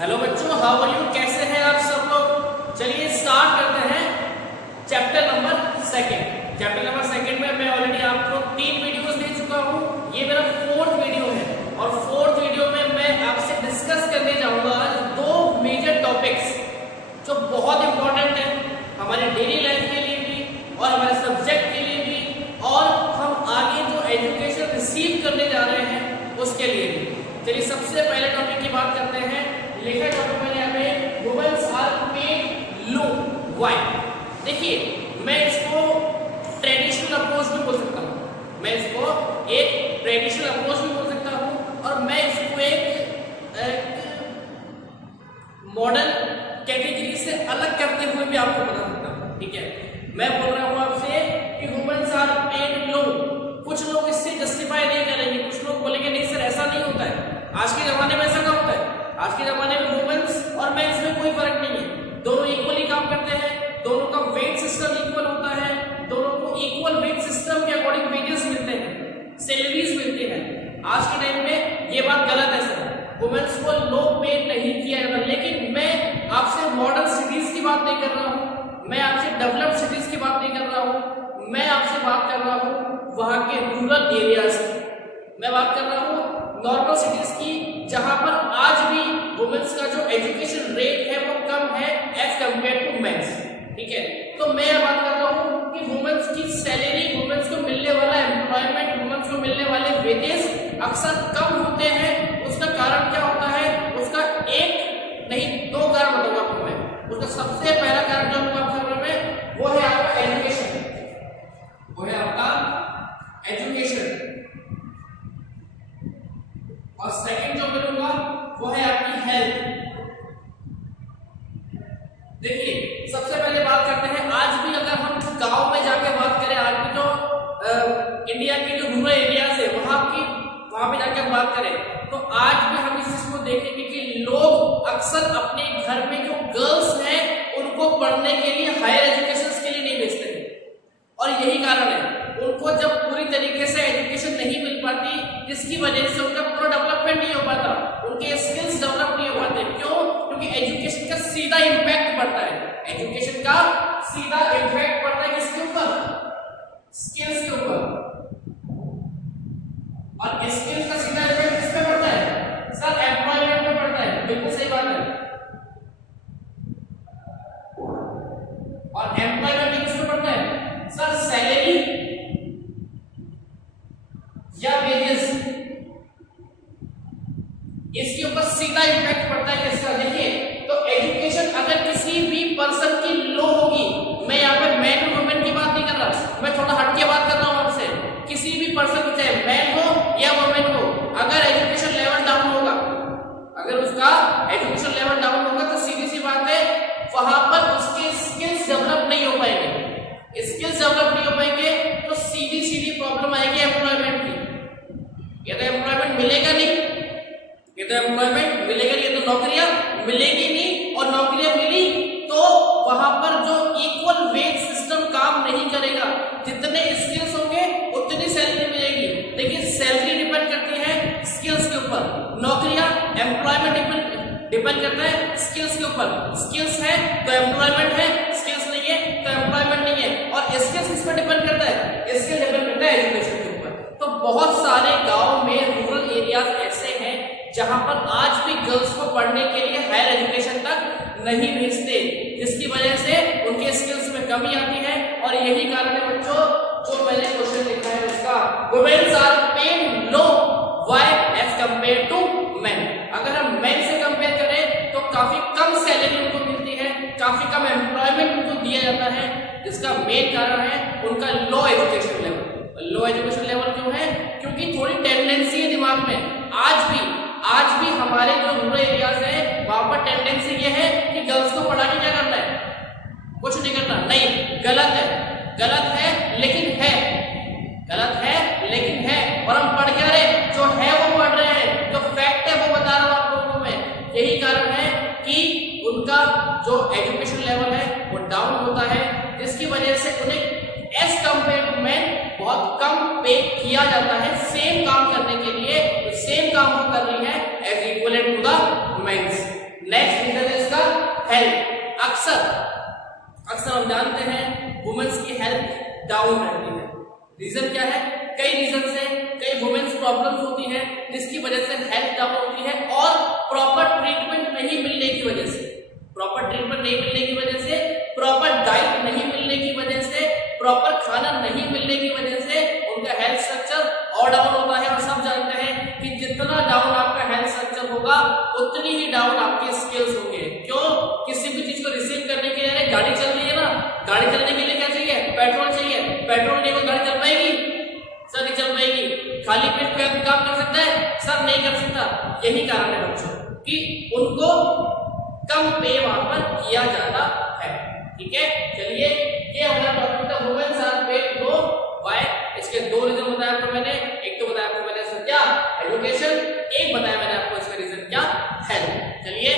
Hello बच्चों, how are you? कैसे हैं आप सब लोग? चलिए स्टार्ट करते हैं chapter number second. Chapter number second में मैं ऑलरेडी आपको 3 वीडियोस दे चुका हूं। ये मेरा 4th वीडियो है और 4th वीडियो में मैं आपसे डिस्कस करने जाऊंगा आज 2 मेजर टॉपिक्स जो बहुत इंपॉर्टेंट है हमारे डेली लाइफ के लिए भी और हमारे सब्जेक्ट के लिए भी और हम आगे जो एजुकेशन रिसीव करने जा रहे हैं उसके लिए भी। चलिए सबसे पहले टॉपिक की बात करते हैं। लिखा टॉपिक मैंने यहाँ पे women's are paid low why. देखिए, मैं इसको ट्रेडिशनल अप्रोच भी बोल सकता हूँ, मैं इसको एक ट्रेडिशनल अप्रोच भी बोल सकता हूँ और मैं इसको एक मॉडर्न कैटेगरी से अलग करते हुए भी आपको बता सकता हूँ। ठीक है, मैं बोल रहा हूँ आपसे कि वुमेन्स आर पेड लो। कुछ लोग इससे जस्टिफाई नहीं करेंगे, कुछ लोग बोलेंगे नहीं सर ऐसा नहीं होता है, आज के जमाने में ऐसा कब होता है? आज के जमाने में वुमेन्स और मेंस में कोई फर्क नहीं है, दोनों इक्वली काम करते हैं, दोनों का वेट सिस्टम इक्वल होता है, दोनों को इक्वल वेट सिस्टम के अकॉर्डिंग वेजेस मिलते हैं, सैलरीज मिलते हैं। आज के टाइम में ये बात गलत है सर, वुमेन्स को लो पे नहीं किया जाता। लेकिन मैं आपसे मॉडर्न सिटीज की बात नहीं कर रहा हूँ, मैं आपसे डेवलप्ड सिटीज की बात नहीं कर रहा हूँ, मैं आपसे बात कर रहा हूँ वहां के रूरल एरियाज की, मैं बात कर रहा हूँ नॉर्मल सिटीज की, जहां पर आज भी वुमेन्स का जो एजुकेशन रेट है वो कम है एज कंपेयर टू मेंस। ठीक है, तो मैं बात कर रहा हूँ कि वुमेन्स की सैलरी, वुमेन्स को मिलने वाला एम्प्लॉयमेंट, वुमेन्स को मिलने वाले वेजेस अक्सर कम होते हैं। उसका कारण क्या होता है? उसका एक नहीं 2 कारण बताऊंगा आपको मैं। उसका सबसे पहला कारण जो मैं आपसे बोल रहा हूं वो है आपका एजुकेशन, वो है आपका एजुकेशन। और सेकंड जो बोलूंगा वो है आपकी हेल्थ। देखिए, सबसे पहले बात करते हैं, आज भी अगर हम गांव में जाके बात करें, आज भी जो इंडिया के जो रूरल एरियाज है वहां पे जाके हम बात करें तो आज भी हम इस चीज को देखेंगे कि लोग अक्सर अपने घर में जो गर्ल्स हैं उनको पढ़ने के लिए हायर एजुकेशन के लिए नहीं भेजते हैं। और यही कारण है, उनको जब पूरी तरीके से एजुकेशन नहीं मिल पाती, जिसकी वजह से उनका पूरा डेवलपमेंट नहीं हो पाता, उनके स्किल्स डेवलप नहीं हो पाते। क्यों? क्योंकि एजुकेशन का सीधा इंपैक्ट पड़ता है, एजुकेशन का सीधा इंपैक्ट पड़ता है किसके ऊपर? स्किल्स के ऊपर। और स्किल्स का सीधा इंपैक्ट किस पे पड़ता है? सर एम्प्लॉयमेंट पे पड़ता है। बिल्कुल सही बात है। और एम्प्लॉयमेंट पे किस पे पड़ता है? सर सैलरी या वेजेस, इसके ऊपर सीधा इंपैक्ट पड़ता है किसका? देखिए, तो एजुकेशन अगर किसी भी पर्सन की लो होगी, मैं यहाँ पे मैन और वुमेन की बात नहीं कर रहा, मैं थोड़ा हटके बात कर रहा हूँ आपसे, किसी भी पर्सन की चाहे मैन हो या वुमेन हो, अगर एजुकेशन लेवल डाउन होगा, अगर उसका एजुकेशन लेवल डाउन होगा तो सीधी सी बात है वहां पर उसके स्किल्स डेवलप नहीं हो पाएंगे। स्किल्स डेवलप नहीं हो पाएंगे तो सीधी सीधी प्रॉब्लम आएगी एम्प्लॉयमेंट की। ये तो एम्प्लॉयमेंट मिलेगा नहीं, ये तो एम्प्लॉयमेंट मिलेगा नहीं, ये तो नौकरियां मिलेगी नहीं, और नौकरियां मिली तो वहां पर जो इक्वल वेज सिस्टम काम नहीं करेगा। जितने स्किल्स होंगे उतनी सैलरी मिलेगी। देखिए, सैलरी डिपेंड करती है स्किल्स के ऊपर, नौकरियां एम्प्लॉयमेंट डिपेंड करता है स्किल्स के ऊपर। स्किल्स है तो एम्प्लॉयमेंट है, स्किल्स नहीं है तो एम्प्लॉयमेंट नहीं है। और स्किल्स किस पर डिपेंड करता है? स्किल डिपेंड करता है एजुकेशन के ऊपर। तो बहुत सारे गांव में रूरल एरियाज ऐसे हैं जहां पर आज भी गर्ल्स को पढ़ने के लिए हायर एजुकेशन तक नहीं भेजते, जिसकी वजह से उनके स्किल्स में कमी आती है। और यही कारण है बच्चों, जो मैंने क्वेश्चन लिखा है उसका, women's are paid low why as compared to men. अगर हम मेन से कंपेयर करें तो काफी कम सैलरी उनको मिलती है, काफी कम एम्प्लॉयमेंट उनको दिया जाता है, जिसका मेन कारण है उनका लो एजुकेशन लेवल। लो एजुकेशन लेवल क्यों है? क्योंकि थोड़ी टेंडेंसी है दिमाग में, आज भी हमारे जो रूरल एरियाज है वहां पर टेंडेंसी ये है कि गर्ल्स को पढ़ा के क्या करना है? कुछ नहीं करना। नहीं, गलत है, गलत है लेकिन है, गलत है लेकिन है। और हम पढ़ क्या रहे? जो है वो पढ़ रहे हैं, जो फैक्ट है वो बता रहा हूं आप लोगों में। यही कारण है कि उनका जो एजुकेशन लेवल है वो डाउन होता है, जिसकी वजह से उन्हें एज कंपेयर टू मैन बहुत कम पे किया जाता है सेम काम करने के लिए। सेम काम वो कर रही है as equivalent to the men's. अक्सर हम जानते हैं वुमेन्स की हेल्थ डाउन रहती है। रीजन क्या है? कई रीजन से कई वुमेन्स प्रॉब्लम्स होती है जिसकी वजह से हेल्थ डाउन होती है, और प्रॉपर ट्रीटमेंट नहीं मिलने की वजह से, प्रॉपर ट्रीटमेंट नहीं मिलने की वजह से, प्रॉपर डाइट नहीं मिलने की वजह से, प्रॉपर खाना नहीं मिलने की वजह से उनका हेल्थ स्ट्रक्चर और डाउन होता है। और सब जानते हैं कि जितना डाउन आपका हेल्थ स्ट्रक्चर होगा उतनी ही डाउन आपके स्किल्स होंगे। क्यों? किसी भी चीज को रिसीव करने के लिए गाड़ी चल रही है ना, गाड़ी चलने के लिए क्या चाहिए? पेट्रोल चाहिए। पेट्रोल नहीं हो गाड़ी चल पाएगी? सर नहीं चल पाएगी। खाली पेट पे काम कर सकता है? सर नहीं कर सकता। यही कारण है बच्चों कि उनको कम पे वहां पर किया जाता है। ठीक है, चलिए ये हमारा टॉपिक था women's are paid low why. इसके दो रीजन बताया आपको मैंने, एक तो बताया आपको मैंने इसका क्या एजुकेशन, एक बताया मैंने आपको इसका रीजन क्या हेल्थ। चलिए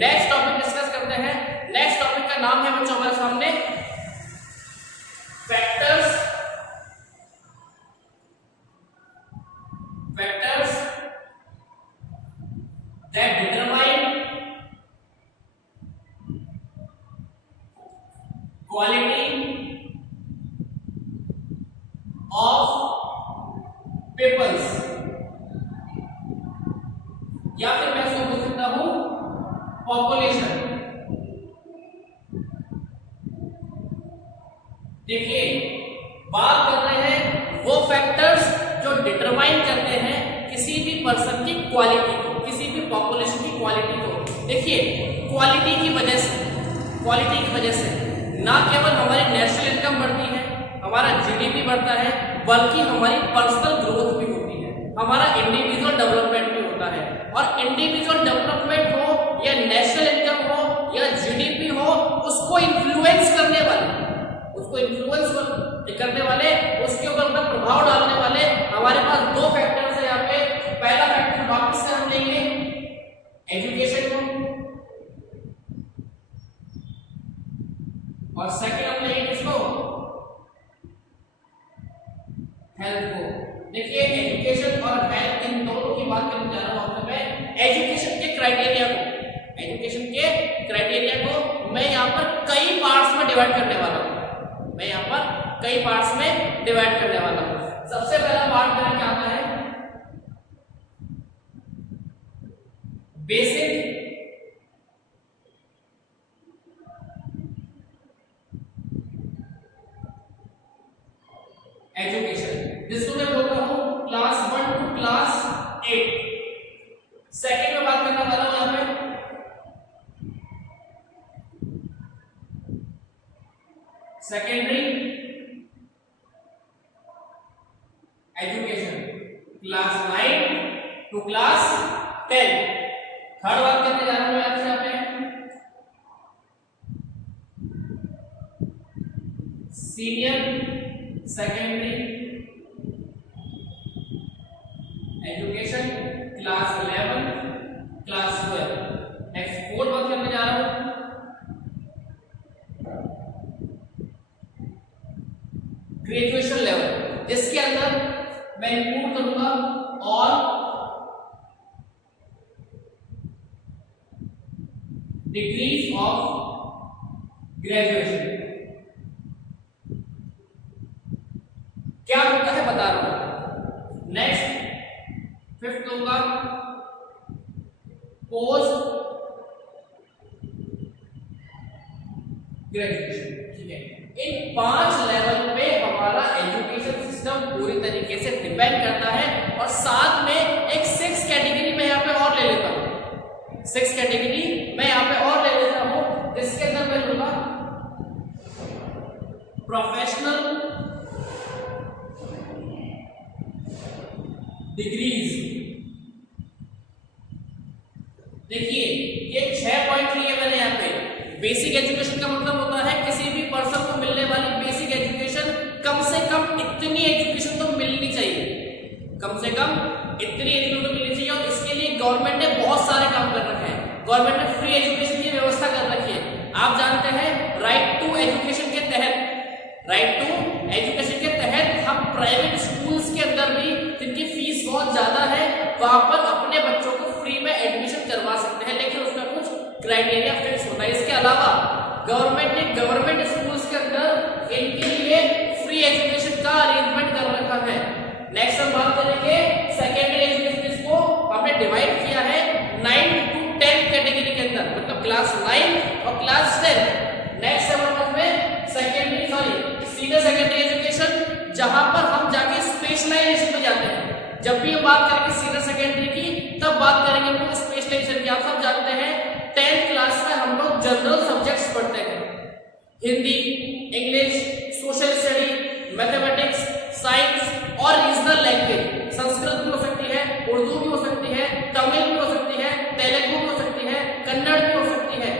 नेक्स्ट टॉपिक डिस्कस करते हैं। नेक्स्ट टॉपिक का नाम है बच्चों हमारे सामने factors that determine quality of peoples, या फिर मैं इसको बोल सकता हूं पॉपुलेशन। देखिए बात कर रहे हैं वो फैक्टर्स जो डिटरमाइन करते हैं किसी भी पर्सन की क्वालिटी को, किसी भी पॉपुलेशन की क्वालिटी को। देखिए क्वालिटी की वजह से ना केवल हमारी नेशनल इनकम बढ़ती है, हमारा जीडीपी बढ़ता है, बल्कि हमारी पर्सनल ग्रोथ भी होती है, हमारा इंडिविजुअल डेवलपमेंट भी होता है। और इंडिविजुअल डेवलपमेंट हो या नेशनल इनकम हो या जीडीपी हो, उसको इन्फ्लुएंस करने वाले उसके ऊपर प्रभाव डालने वाले हमारे पास दो फैक्टर्स है यहाँ पे। पहला फैक्टर वापस से हम लेंगे एजुकेशन को, और सेकंड हम लेंगे किसको? हेल्थ को। देखिए एजुकेशन और हेल्थ इन दोनों की बात करने जा रहा हूं मैं। एजुकेशन के क्राइटेरिया को मैं यहाँ पर कई पार्ट्स में डिवाइड करने वाला हूं। सबसे पहला पार्ट मेरा क्या आता है? बेसिक एजुकेशन, जिसको मैं बोलता हूं क्लास 1 टू क्लास 8। सेकंड में बात करने वाला हूं यहां पे secondary education, class 9 to class 10। Third बात करने जा रहा हूं आपसे यहाँ पे senior secondary education, class 11 class 12। Next fourth बात करने जा रहा हूं ग्रेजुएशन लेवल, जिसके अंदर मैं इंक्लूड करूंगा और डिग्रीज ऑफ ग्रेजुएशन। क्या होता है बता रहा हूं। नेक्स्ट फिफ्थ होगा पोस्ट ग्रेजुएशन। ठीक है, इन 5 लेवल पे हमारा एजुकेशन सिस्टम पूरी तरीके से डिपेंड करता है। और साथ में एक 6 कैटेगरी मैं यहाँ पे और ले लेता हूँ, 6 कैटेगरी मैं यहाँ पे और ले लेता हूँ, जिसके अंदर मैं लूंगा प्रोफेशनल डिग्रीज। देखिए ये 6 पॉइंट लिए मैंने यहाँ पे। बेसिक एजुकेशन का मतलब होता है किसी भी पर्सन को मिलने वाली बेसिक एजुकेशन, कम से कम इतनी एजुकेशन तो मिलनी चाहिए, कम से कम इतनी एजुकेशन तो मिलनी चाहिए। और इसके लिए गवर्नमेंट ने बहुत सारे काम कर रखे हैं। गवर्नमेंट ने फ्री एजुकेशन की व्यवस्था कर रखी है। आप जानते हैं राइट टू एजुकेशन के तहत हम प्राइवेट स्कूल्स के अंदर भी जिनकी फीस बहुत ज्यादा है वहां पर अपने बच्चों को फ्री में एडमिशन करवा सकते हैं, लेकिन उसका कुछ क्राइटेरिया फिक्स होता है। इसके अलावा गवर्नमेंट स्कूल्स के अंदर इनके लिए फ्री एजुकेशन का अरेंजमेंट कर रखा है। नेक्स्ट हम बात करेंगे सेकेंडरी एजुकेशन, जिसको हमने डिवाइड किया है 9 to 10 कैटेगरी के अंदर, मतलब क्लास 9 और क्लास 10। नेक्स्ट है हमारे में सीनियर सेकेंडरी एजुकेशन, जहां पर हम जाके स्पेशलाइजेशन में जाते हैं। जब भी हम बात करेंगे सीनियर सेकेंडरी की, तब बात करेंगे हम लोग स्पेशलाइजेशन की। आप सब जानते हैं 10th क्लास में हम लोग जनरल सब्जेक्ट्स पढ़ते हैं, Hindi, English, social study, mathematics, science और रीजनल लैंग्वेज। संस्कृत भी हो सकती है, उर्दू भी हो सकती है, तमिल भी हो सकती है, तेलुगु भी हो सकती है, कन्नड़ भी हो सकती है।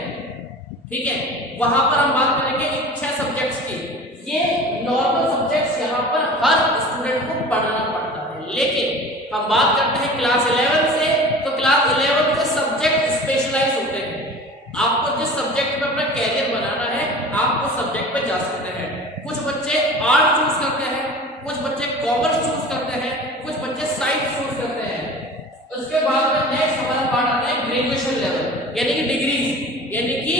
ठीक है, वहां पर हम बात करेंगे इन 6 सब्जेक्ट्स की। ये नॉर्मल सब्जेक्ट्स यहाँ पर हर स्टूडेंट को पढ़ना पड़ता है। लेकिन हम बात करते हैं क्लास 11 से, तो क्लास 11 के सब्जेक्ट स्पेशलाइज होते हैं। आपको जिस सब्जेक्ट में अपना कैरियर बनाना है, आप उस सब्जेक्ट पे जा सकते हैं। कुछ बच्चे आर्ट चूज करते हैं, कुछ बच्चे कॉमर्स चूज करते हैं, कुछ बच्चे साइंस चूज करते हैं। उसके बाद में नेक्स्ट हमारा पार्ट आता है ग्रेजुएशन लेवल, यानी कि डिग्रीज, यानी कि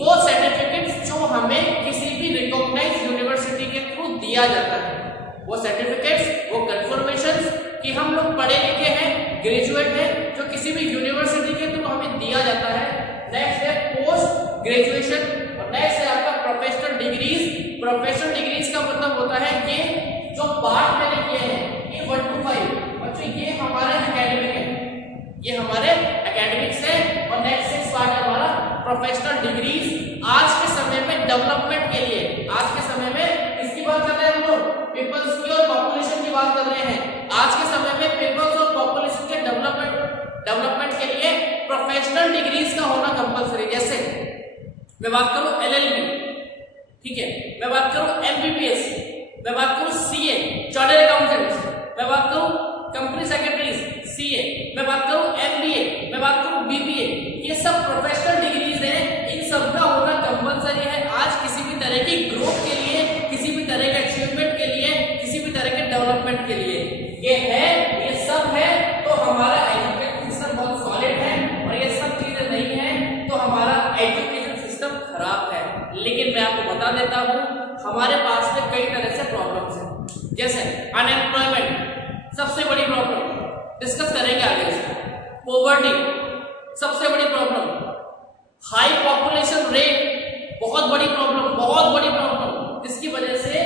वो सर्टिफिकेट्स जो हमें किसी भी रिकॉग्नाइज्ड यूनिवर्सिटी के थ्रू दिया जाता है। वो सर्टिफिकेट्स, वो कंफर्मेशंस कि हम लोग पढ़े लिखे हैं, ग्रेजुएट हैं, जो किसी भी यूनिवर्सिटी के थ्रू हमें दिया जाता है। नेक्स्ट है पोस्ट ग्रेजुएशन और नेक्स्ट है आपका प्रोफेशनल डिग्रीज। प्रोफेशनल डिग्रीज का मतलब होता है कि जो पार्ट मैंने किए हैं ये 1 to 5 बच्चों, ये हमारे एकेडमिक है, ये हमारे एकेडमिक्स है। और नेक्स्ट 6 पार्ट है हमारा प्रोफेशनल डिग्रीज। आज के समय में डेवलपमेंट के लिए, आज के समय में किसकी बात कर रहे हैं हम लोग? पीपल्स की और पॉपुलेशन की बात कर रहे हैं। आज के समय में पीपल्स और पॉपुलेशन के डेवलपमेंट के लिए प्रोफेशनल डिग्रीज का होना कंपलसरी। जैसे मैं बात करूं LLB, ठीक है, मैं बात करूं MBBS, मैं बात करूं CA चार्टर्ड अकाउंटेंट, मैं बात करूं कंपनी सेक्रेटरीज CA, मैं बात करूं MBA, मैं बात करूं BBA, ये सब प्रोफेशनल डिग्रीज हैं। इन सब का होना कंपलसरी है आज किसी भी तरह की ग्रोथ के लिए, किसी भी तरह के अचीवमेंट के लिए, किसी भी तरह के डेवलपमेंट के लिए। ये है, ये सब है तो हमारा एजुकेशन सिस्टम बहुत सॉलिड है, और ये सब चीजें नहीं है तो हमारा एजुकेशन सिस्टम खराब है। लेकिन मैं आपको बता देता हूं, हमारे पास में कई तरह से प्रॉब्लम्स हैं। जैसे अनएम्प्लॉयमेंट सबसे बड़ी प्रॉब्लम, डिस्कस करेंगे आगे से। पॉवर्टी सबसे बड़ी प्रॉब्लम, हाई पॉपुलेशन रेट बहुत बड़ी प्रॉब्लम, बहुत बड़ी प्रॉब्लम, जिसकी वजह से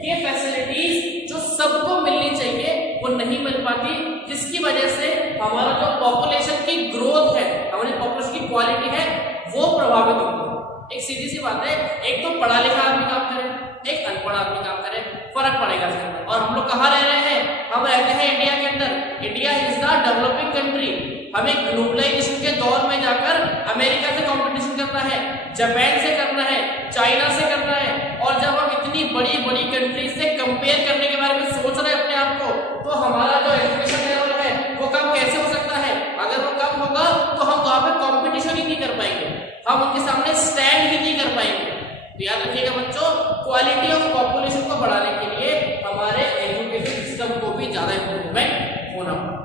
ये फैसिलिटीज जो सबको मिलनी चाहिए वो नहीं मिल पाती, जिसकी वजह से हमारा जो पॉपुलेशन की ग्रोथ है, हमारी पॉपुलेशन की क्वालिटी है, वो प्रभावित होती है। एक सीधी सी बात है, एक तो पढ़ा लिखा आदमी काम करे, एक अनपढ़ आदमी काम करे, फर्क पड़ेगा इसके अंदर। और हम लोग कहाँ रह रहे हैं? हम रहते हैं इंडिया के अंदर। India is the developing country. हमें ग्लोबलाइजेशन के दौर में जाकर अमेरिका से कंपटीशन करना है, जापान से करना है, चाइना से करना है। और जब हम इतनी बड़ी बड़ी कंट्री से कंपेयर करने के बारे में सोच रहे हैं अपने आप को, तो हमारा जो एजुकेशन लेवल है वो कम कैसे हो सकता है? अगर वो कम होगा तो हम वहां पे कंपटीशन ही नहीं कर पाएंगे, हम उनके सामने स्टैंड ही नहीं कर पाएंगे। तो याद रखिएगा बच्चों, क्वालिटी ऑफ पॉपुलेशन को बढ़ाने के लिए हमारे एजुकेशन सिस्टम को भी ज्यादा इंप्रूवमेंट होना पड़ेगा।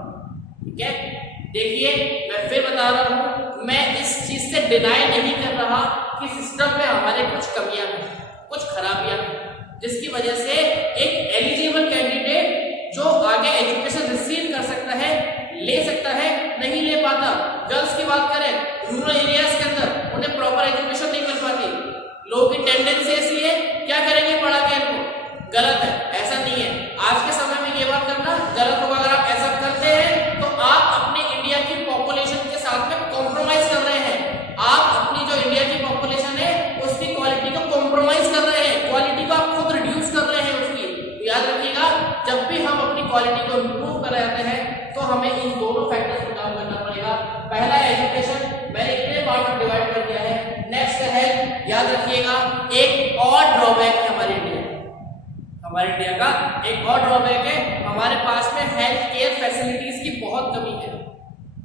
ठीक है, देखिए मैं फिर बता रहा हूं, मैं इस चीज से डिनाई नहीं कर रहा कि सिस्टम में हमारे कुछ कमियां हैं, कुछ खराबियां हैं, जिसकी वजह से एक एलिजिबल कैंडिडेट जो आगे एजुकेशन रिसीव कर सकता है, ले सकता है, नहीं ले पाता। गर्ल्स की बात करें, रूरल एरियाज के अंदर उन्हें प्रॉपर एजुकेशन नहीं मिल पाती। लोगों की टेंडेंसी ऐसी है, क्या करेंगे पढ़ा के इनको? गलत है, ऐसा नहीं है। आज के समय में ये बात करना गलत होगा। अगर आप ऐसा करते हैं तो आप अपने इंडिया की पॉपुलेशन के साथ में कॉम्प्रोमाइज कर रहे हैं। आप अपनी जो इंडिया की पॉपुलेशन है उसकी क्वालिटी को कॉम्प्रोमाइज कर रहे हैं, क्वालिटी को आप खुद रिड्यूस कर रहे हैं उसकी। तो याद रखिएगा, जब भी हम अपनी क्वालिटी को इम्प्रूव कर रहे हैं तो हमें इन दोनों फैक्टर्स पर काम करना पड़ेगा। पहला एजुकेशन, मैंने इतने पार्ट में डिवाइड कर दिया है। नेक्स्ट है हेल्थ। याद रखिएगा, एक और ड्रॉबैक है हमारे इंडिया का, एक और ड्रॉबैक है, हमारे पास में हेल्थ केयर फैसिलिटीज की बहुत कमी है।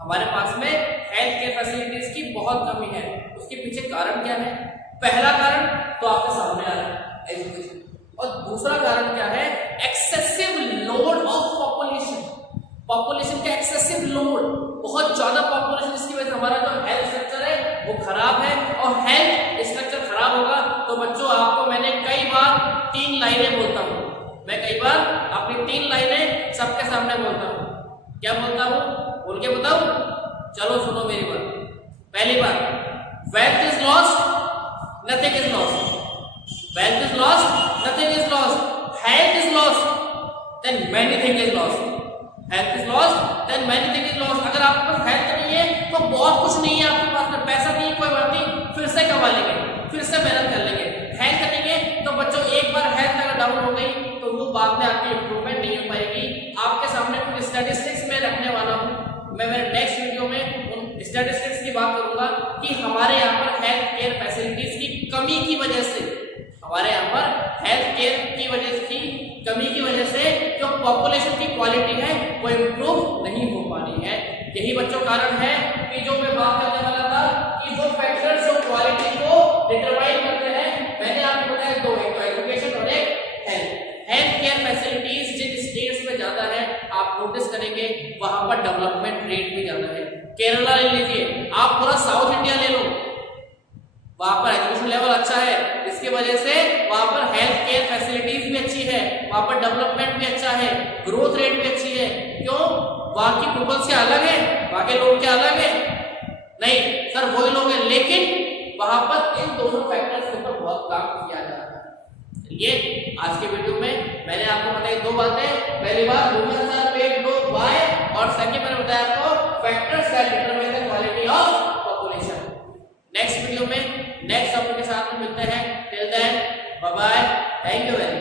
हमारे पास में हेल्थ केयर फैसिलिटीज की बहुत कमी है। उसके पीछे कारण क्या है? पहला कारण तो आपके सामने आ रहा है, एजुकेशन। और दूसरा कारण क्या है? Excessive load of population. Population का एक्सेसिव लोड, बहुत ज्यादा पॉपुलेशन, जिसकी वजह से हमारा जो हेल्थ स्ट्रक्चर है वो खराब है, और हेल्थ स्ट्रक्चर खराब होगा तो बच्चों आपको मैंने कई बार 3 लाइनें बोलता हूँ, मैं कई बार अपनी 3 लाइनें सबके सामने बोलता हूँ। क्या बोलता हूँ, बोल के बताओ, चलो सुनो मेरी बात। पहली बात, wealth is lost, nothing is lost. Wealth is lost, nothing is lost. Health is lost, then many things is lost. Health is lost, then many things is lost. अगर आपके पास हेल्थ नहीं है तो बहुत कुछ नहीं है आपके पास में, पैसा नहीं है कोई बात नहीं, फिर से कमा लेंगे, फिर से मेहनत कर लेंगे। हेल्थ नहीं है तो बच्चों एक बार हेल्थ अगर डाउन हो गई तो वो बाद में आपकी इंप्रूवमेंट नहीं हो पाएगी। आपके सामने कुछ स्टैटिस्टिक्स में रखने वाला हूँ, मैं मेरे नेक्स्ट वीडियो में उन स्टैटिस्टिक्स की बात करूंगा कि हमारे यहाँ पर हेल्थ केयर फैसिलिटीज की कमी की वजह से, हमारे यहाँ पर हेल्थ केयर की कमी की वजह से जो पॉपुलेशन की क्वालिटी है वो इम्प्रूव नहीं हो पा रही है। यही बच्चों कारण है कि जो मैं बात करने वाला था कि वो फैक्टर्स जो क्वालिटी को डिटरमाइन करते हैं, मैंने आपको बताया 2, एक तो एजुकेशन और एक हेल्थ केयर फैसिलिटीज जिन स्टेट्स में ज्यादा है आप नोटिस करेंगे वहां पर डेवलपमेंट रेट भी ज्यादा है। केरला ले लीजिए, आप पूरा साउथ इंडिया ले लो, वहां पर एजुकेशन लेवल अच्छा है, इसकी वजह से वहां पर हेल्थ केयर फैसिलिटीज भी अच्छी है, वहां पर डेवलपमेंट भी अच्छा है, ग्रोथ रेट भी अच्छी है। क्यों? वहां की पीपल्स क्या अलग है, वहां के लोग क्या अलग है? नहीं सर वही लोग हैं, लेकिन वहां पर इन दोनों फैक्टर्स के ऊपर बहुत काम किया जा रहा है। चलिए आज के वीडियो में मैंने आपको बताई 2 बातें, पहली बात women's are paid low by, और सेकंड मैंने बताया आपको factors that determine the quality of population. Next video में नेक्स्ट टॉपिक के साथ में मिलते हैं, till then bye bye, thank you very much.